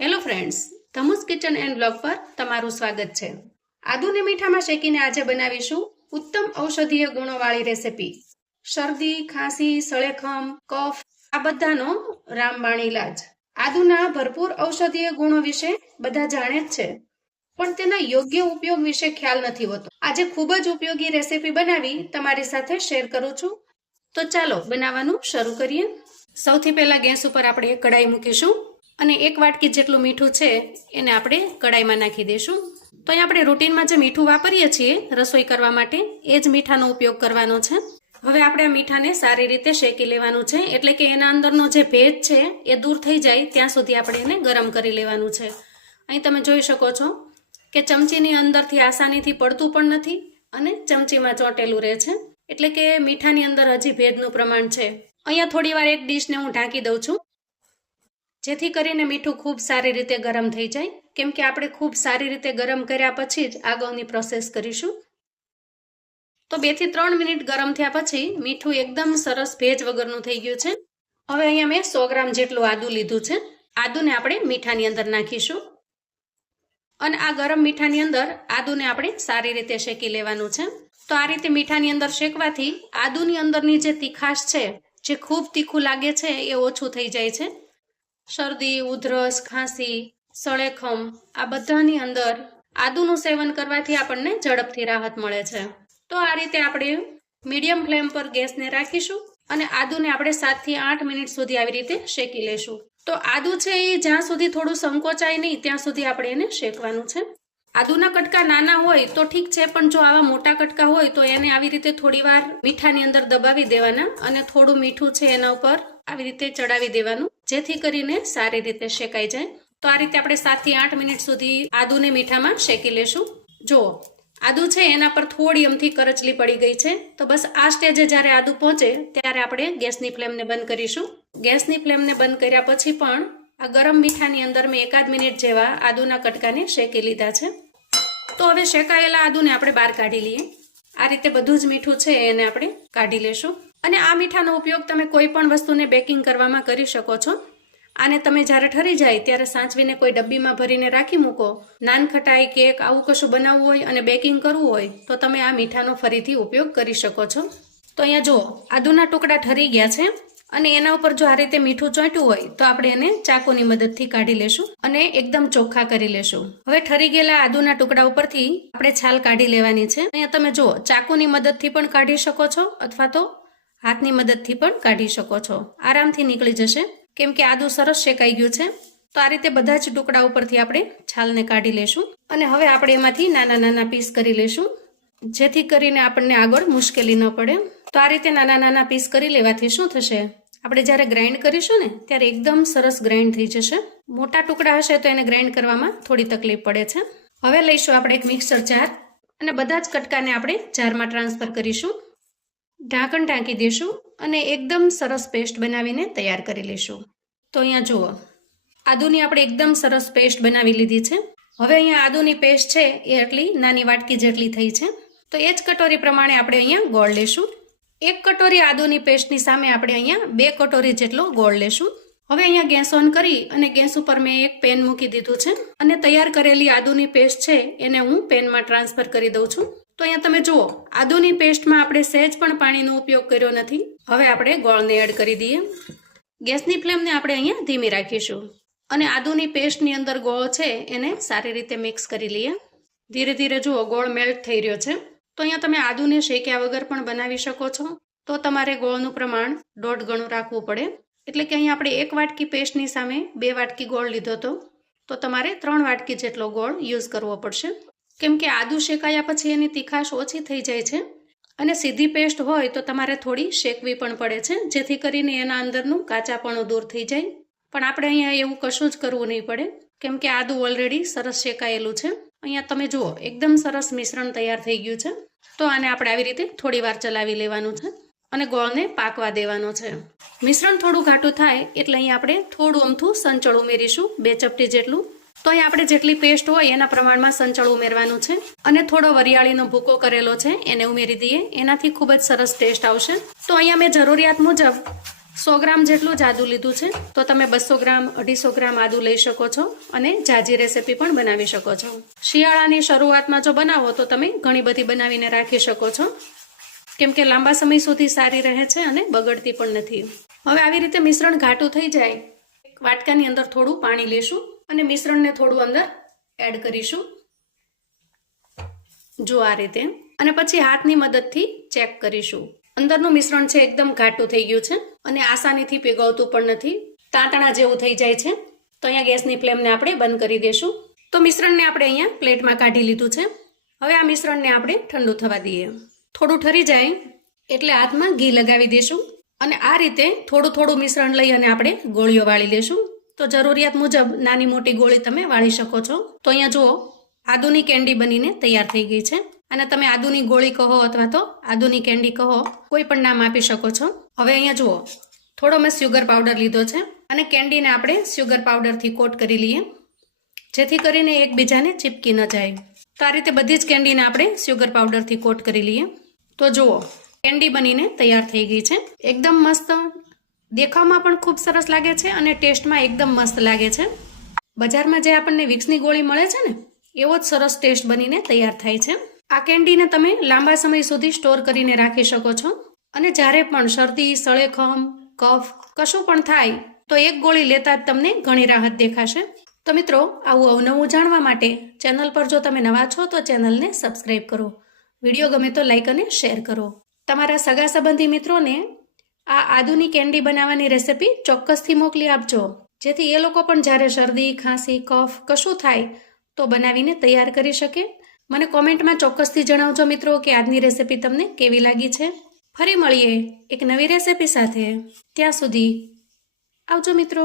Hello friends, ધમુસ kitchen and blog પર તમારું સ્વાગત છે। આદુને મીઠામાં શેકીને આજે બનાવીશું ઉત્તમ ઔષધીય ગુણોવાળી રેસીપી। શરદી, ખાંસી, સળેખમ, કફ આ બધાનો રામબાણ ઈલાજ। આદુના ભરપૂર ઔષધીય ગુણો વિશે બધા જાણે જ છે, પણ તેના યોગ્ય ઉપયોગ વિશે ખ્યાલ નથી હોતો। આજે ખૂબ જ ઉપયોગી રેસીપી બનાવી તમારી સાથે શેર કરું છું। તો ચાલો બનાવવાનું શરૂ કરીએ। સૌથી પહેલા ગેસ ઉપર આપણે કઢાઈ મૂકીશું અને 1 વાટકી જેટલું મીઠું છે એને આપણે કઢાઈમાં નાખી દઈશું। તો અહીં આપણે રૂટીનમાં જે મીઠું વાપરીએ છીએ રસોઈ કરવા માટે એ જ મીઠાનો ઉપયોગ કરવાનો છે। હવે આપણે આ મીઠાને સારી રીતે શેકી લેવાનું છે, એટલે કે એના અંદરનો જે ભેજ છે એ દૂર થઈ જાય ત્યાં સુધી આપણે એને ગરમ કરી લેવાનું છે। અહીં તમે જોઈ શકો છો કે ચમચીની અંદરથી આસાનીથી પડતું પણ નથી અને ચમચીમાં ચોંટેલું રહે છે, એટલે કે મીઠાની અંદર હજી ભેજનું પ્રમાણ છે। અહીંયા થોડી વાર એક ડીશને હું ઢાંકી દઉં છું, જેથી કરીને મીઠું ખૂબ સારી રીતે ગરમ થઈ જાય, કેમ કે આપણે ખૂબ સારી રીતે ગરમ કર્યા પછી જ આગળની પ્રોસેસ કરીશું। તો 2 થી 3 મિનિટ ગરમ થયા પછી મીઠું એકદમ સરસ ભેજ વગરનું થઈ ગયું છે। હવે અહીંયા મેં 100 ગ્રામ જેટલું આદુ લીધું છે। આદુને આપણે મીઠાની અંદર નાખીશું અને આ ગરમ મીઠાની અંદર આદુને આપણે સારી રીતે શેકી લેવાનું છે। તો આ રીતે મીઠાની અંદર શેકવાથી આદુની અંદરની જે તીખાશ છે, જે ખૂબ તીખું લાગે છે, એ ઓછું થઈ જાય છે। શરદી, ઉધરસ, ખાંસી, સળેખમ આ બધાની અંદર આદુનું સેવન કરવાથી આપણને ઝડપથી રાહત મળે છે। તો આ રીતે આપણે મીડિયમ ફ્લેમ પર ગેસને રાખીશું અને આદુને આપણે 7 થી 8 મિનિટ સુધી આવી રીતે શેકી લેશું। તો આદુ છે એ જ્યાં સુધી થોડું સંકોચાય નહીં ત્યાં સુધી આપણે એને શેકવાનું છે। આદુના કટકા નાના હોય તો ઠીક છે, પણ જો આવા મોટા કટકા હોય તો એને આવી રીતે થોડી વાર મીઠાની અંદર દબાવી દેવાના અને થોડું મીઠું છે એના ઉપર આવી રીતે ચડાવી દેવાનું, જેથી કરીને સારી રીતે શેકાઈ જાય। તો આ રીતે આપણે 7 થી 8 મિનિટ સુધી આદુને મીઠામાં શેકી લેશું। જો આદુ છે એના પર થોડી અમથી કરચલી પડી ગઈ છે, તો બસ આ સ્ટેજે જ્યારે આદુ પહોંચે ત્યારે આપણે ગેસની ફ્લેમને બંધ કરીશું। ગેસની ફ્લેમને બંધ કર્યા પછી પણ આ ગરમ મીઠાની અંદર મેં 1 મિનિટ જેવા આદુના કટકાને શેકી લીધા છે। તો હવે શેકાયેલા આદુને આપણે બહાર કાઢી લઈએ। આ રીતે બધું જ મીઠું છે એને આપણે કાઢી લેશું અને આ મીઠાનો ઉપયોગ તમે કોઈ પણ વસ્તુને બેકિંગ કરવામાં કરી શકો છો। આને તમે જ્યારે ઠરી જાય ત્યારે સાચવીને કોઈ ડબ્બીમાં ભરીને રાખી મૂકો। નાનખટાઈ, કેક આવું કશું બનાવવું હોય અને બેકિંગ કરવું હોય તો તમે આ મીઠાનો ફરીથી ઉપયોગ કરી શકો છો। તો અહીંયા જો આદુના ટુકડા ઠરી ગયા છે અને એના ઉપર જો આ રીતે મીઠું ચોંટ્યું હોય તો આપણે એને ચાકુની મદદથી કાઢી લેશું અને એકદમ ચોખ્ખા કરી લેશું। હવે ઠરી ગયેલા આદુના ટુકડા ઉપરથી આપણે છાલ કાઢી લેવાની છે। અહીંયા તમે જો ચાકુની મદદથી પણ કાઢી શકો છો અથવા તો હાથની મદદથી પણ કાઢી શકો છો, આરામથી નીકળી જશે, કેમ કે આદુ સરસ શેકાઈ ગયું છે। તો આ રીતે બધા જ ટુકડા ઉપરથી આપણે છાલને કાઢી લેશું અને હવે આપણે એમાંથી નાના નાના પીસ કરી લેશું, જેથી કરીને આપણને આગળ મુશ્કેલી ન પડે। તો આ રીતે નાના નાના પીસ કરી લેવાથી શું થશે, આપણે જ્યારે ગ્રાઇન્ડ કરીશું ને ત્યારે એકદમ સરસ ગ્રાઇન્ડ થઈ જશે। મોટા ટુકડા હશે તો એને ગ્રાઇન્ડ કરવામાં થોડી તકલીફ પડે છે। હવે લઈશું આપણે એક મિક્સર જાર અને બધા જ કટકાને આપણે જારમાં ટ્રાન્સફર કરીશું, ઢાંકણ ઢાંકી દઈશું અને એકદમ સરસ પેસ્ટ બનાવીને તૈયાર કરી લઈશું। તો અહીંયા જુઓ આદુની આપણે એકદમ સરસ પેસ્ટ બનાવી લીધી છે। હવે અહીંયા આદુની પેસ્ટ છે એ આટલી નાની વાટકી જેટલી થઈ છે। તો એ જ કટોરી પ્રમાણે આપણે અહીંયા ગોળ લેશું। 1 કટોરી આદુની પેસ્ટની સામે આપણે અહીંયા 2 કટોરી જેટલો ગોળ લેશું। હવે અહીંયા ગેસ ઓન કરી અને ગેસ ઉપર મેં એક પેન મૂકી દીધું છે અને તૈયાર કરેલી આદુની પેસ્ટ છે એને હું પેનમાં ટ્રાન્સફર કરી દઉં છું। તો અહીંયા તમે જુઓ આદુની પેસ્ટમાં આપણે સહેજ પણ પાણીનો ઉપયોગ કર્યો નથી। હવે આપણે ગોળને એડ કરી દઈએ। ગેસની ફ્લેમને આપણે અહીંયા ધીમી રાખીશું અને આદુની પેસ્ટની અંદર ગોળ છે એને સારી રીતે મિક્સ કરી લઈએ। ધીરે ધીરે જુઓ ગોળ મેલ્ટ થઈ રહ્યો છે। તો અહીંયા તમે આદુને શેક્યા વગર પણ બનાવી શકો છો, તો તમારે ગોળનું પ્રમાણ 1.5 ગણું રાખવું પડે। એટલે કે અહીંયા આપણે 1 વાટકી પેસ્ટની સામે 2 વાટકી ગોળ લીધો હતો, તો તમારે 3 વાટકી જેટલો ગોળ યુઝ કરવો પડશે, કેમ કે આદુ શેકાયા પછી એની તીખાશ ઓછી થઈ જાય છે અને સીધી પેસ્ટ હોય તો તમારે થોડી શેકવી પણ પડે છે, જેથી કરીને એના અંદરનું કાચાપણું દૂર થઈ જાય। પણ આપણે અહીંયા એવું કશું જ કરવું નહીં પડે, કેમ કે આદુ ઓલરેડી સરસ શેકાયેલું છે। અહીંયા તમે જુઓ એકદમ સરસ મિશ્રણ તૈયાર થઈ ગયું છે। તો આને આપણે આવી રીતે થોડી વાર ચલાવી લેવાનું છે અને ગોળને પાકવા દેવાનો છે। મિશ્રણ થોડું ઘાટું થાય એટલે અહીંયા આપણે થોડું અમથું સંચળ ઉમેરીશું, 2 ચપટી જેટલું। તો અહીંયા આપણે જેટલી પેસ્ટ હોય એના પ્રમાણમાં સંચળ ઉમેરવાનું છે અને થોડો વરિયાળીનો ભૂકો કરેલો છે એને ઉમેરી દઈએ, એનાથી ખૂબ જ સરસ ટેસ્ટ આવશે। તો અહીંયા મેં જરૂરિયાત મુજબ 100 ગ્રામ જેટલું જ આદું લીધું છે, તો તમે 200 ગ્રામ 250 ગ્રામ આદું લઈ શકો છો અને જાજી રેસીપી પણ બનાવી શકો છો. શિયાળાની શરૂઆતમાં જો બનાવો તો તમે ઘણી બધી બનાવીને રાખી શકો છો, કેમ કે લાંબા સમય સુધી સારી રહે છે અને બગડતી પણ નથી. હવે આવી રીતે મિશ્રણ ઘાટું થઈ જાય, વાટકાની અંદર થોડું પાણી લેશું અને મિશ્રણને થોડું અંદર એડ કરીશું, જો આ રીતે, અને પછી હાથની મદદથી ચેક કરીશું. અંદરનું મિશ્રણ છે એકદમ ઘાટું થઈ ગયું છે અને આસાનીથી પીગળતું પણ નથી, તાંતણા જેવું થઈ જાય છે. તો અહીંયા ગેસની ફ્લેમને આપણે બંધ કરી દઈશું. તો મિશ્રણને આપણે અહીંયા પ્લેટમાં કાઢી લીધું છે. હવે આ મિશ્રણને આપણે ઠંડુ થવા દઈએ. થોડું ઠરી જાય એટલે હાથમાં ઘી લગાવી દઈશું અને આ રીતે થોડું થોડું મિશ્રણ લઈ અને આપણે ગોળીઓ વાળી લેશું. તો જરૂરિયાત મુજબ નાની મોટી ગોળી તમે વાળી શકો છો. તો અહીંયા જુઓ, આદુની કેન્ડી બનીને તૈયાર થઈ ગઈ છે. અને તમે આદુની ગોળી કહો અથવા તો આદુની કેન્ડી કહો, કોઈ પણ નામ આપી શકો છો. હવે અહીંયા જુઓ, થોડો મેં સુગર પાવડર લીધો છે અને કેન્ડીને આપણે સુગર પાવડરથી કોટ કરી લઈએ, જેથી કરીને એકબીજાને ચીપકી ન જાય. તો આ રીતે બધી જ કેન્ડીને આપણે સુગર પાવડરથી કોટ કરી લઈએ. તો જુઓ, કેન્ડી બનીને તૈયાર થઈ ગઈ છે. એકદમ મસ્ત, દેખાવમાં પણ ખૂબ સરસ લાગે છે અને ટેસ્ટમાં એકદમ મસ્ત લાગે છે. બજારમાં જે આપણને વિક્સની ગોળી મળે છે ને, એવો જ સરસ ટેસ્ટ બનીને તૈયાર થાય છે. આ કેન્ડીને તમે લાંબા સમય સુધી સ્ટોર કરીને રાખી શકો છો અને જ્યારે પણ શરદી, સળેખમ, કફ કશું પણ થાય તો એક ગોળી લેતા જ તમને ઘણી રાહત દેખાશે. તો મિત્રો, આવું અવનવું જાણવા માટે ચેનલ પર જો તમે નવા છો તો ચેનલને સબસ્ક્રાઈબ કરો. વિડીયો ગમે તો લાઈક અને શેર કરો. તમારા સગા સંબંધી મિત્રોને આ આદુની કેન્ડી બનાવવાની રેસીપી ચોક્કસથી મોકલી આપજો, જેથી એ લોકો પણ જ્યારે શરદી, ખાંસી, કફ કશું થાય તો બનાવીને તૈયાર કરી શકે. મને કોમેન્ટમાં ચોક્કસથી જણાવજો મિત્રો કે આજની રેસીપી તમને કેવી લાગી છે. ફરી મળીએ એક નવી રેસીપી સાથે. ત્યાં સુધી આવજો મિત્રો.